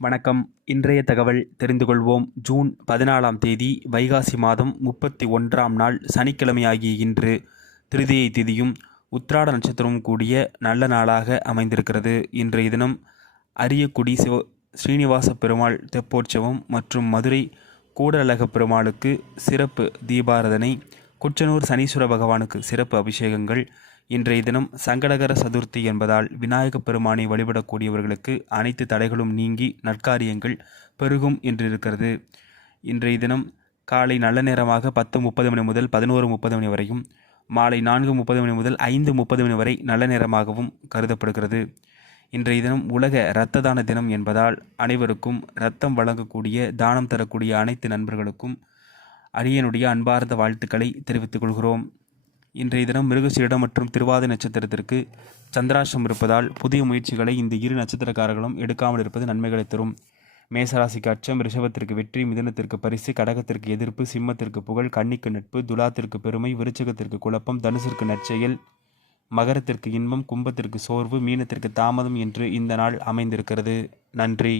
வணக்கம். இன்றைய தகவல் தெரிந்து கொள்வோம். ஜூன் 14ஆம் தேதி வைகாசி மாதம் 31ஆம் நாள் சனிக்கிழமையாகிய இன்று திருதியை திதியும் உத்திராட நட்சத்திரமும் கூடிய நல்ல நாளாக அமைந்திருக்கிறது. இன்றைய தினம் அரியக்குடி ஸ்ரீனிவாச பெருமாள் தெப்போற்சவம் மற்றும் மதுரை கூடலழக பெருமாளுக்கு சிறப்பு தீபாராதனை, குச்சனூர் சனீஸ்வர பகவானுக்கு சிறப்பு அபிஷேகங்கள். இன்றைய தினம் சங்கடகர சதுர்த்தி என்பதால் விநாயகப் பெருமானை வழிபடக்கூடியவர்களுக்கு அனைத்து தடைகளும் நீங்கி நற்காரியங்கள் பெருகும் என்றிருக்கிறது. இன்றைய தினம் காலை நல்ல நேரமாக 10:30 மணி முதல் 11:30 மணி வரையும், மாலை 4:30 மணி முதல் 5:30 மணி வரை நல்ல நேரமாகவும் கருதப்படுகிறது. இன்றைய தினம் உலக இரத்த தான தினம் என்பதால் அனைவருக்கும் இரத்தம் வழங்கக்கூடிய, தானம் தரக்கூடிய அனைத்து நண்பர்களுக்கும் அடியனுடைய அன்பார்ந்த வாழ்த்துக்களை தெரிவித்துக் கொள்கிறோம். இன்றைய தினம் மிருகசீரிடம் மற்றும் திருவாதிரை நட்சத்திரத்திற்கு சந்திராஷ்டம் இருப்பதால் புதிய முயற்சிகளை இந்த இரு நட்சத்திரக்காரர்களும் எடுக்காமல் இருப்பது நன்மைகளை தரும். மேசராசிக்கு அச்சம், ரிஷபத்திற்கு வெற்றி, மிதுனத்திற்கு பரிசு, கடகத்திற்கு எதிர்ப்பு, சிம்மத்திற்கு புகழ், கன்னிக்கு நட்பு, துலாத்திற்கு பெருமை, விருச்சிகத்திற்கு குழப்பம், தனுசிற்கு நற்செயல், மகரத்திற்கு இன்பம், கும்பத்திற்கு சோர்வு, மீனத்திற்கு தாமதம் என்று இந்த நாள் அமைந்திருக்கிறது. நன்றி.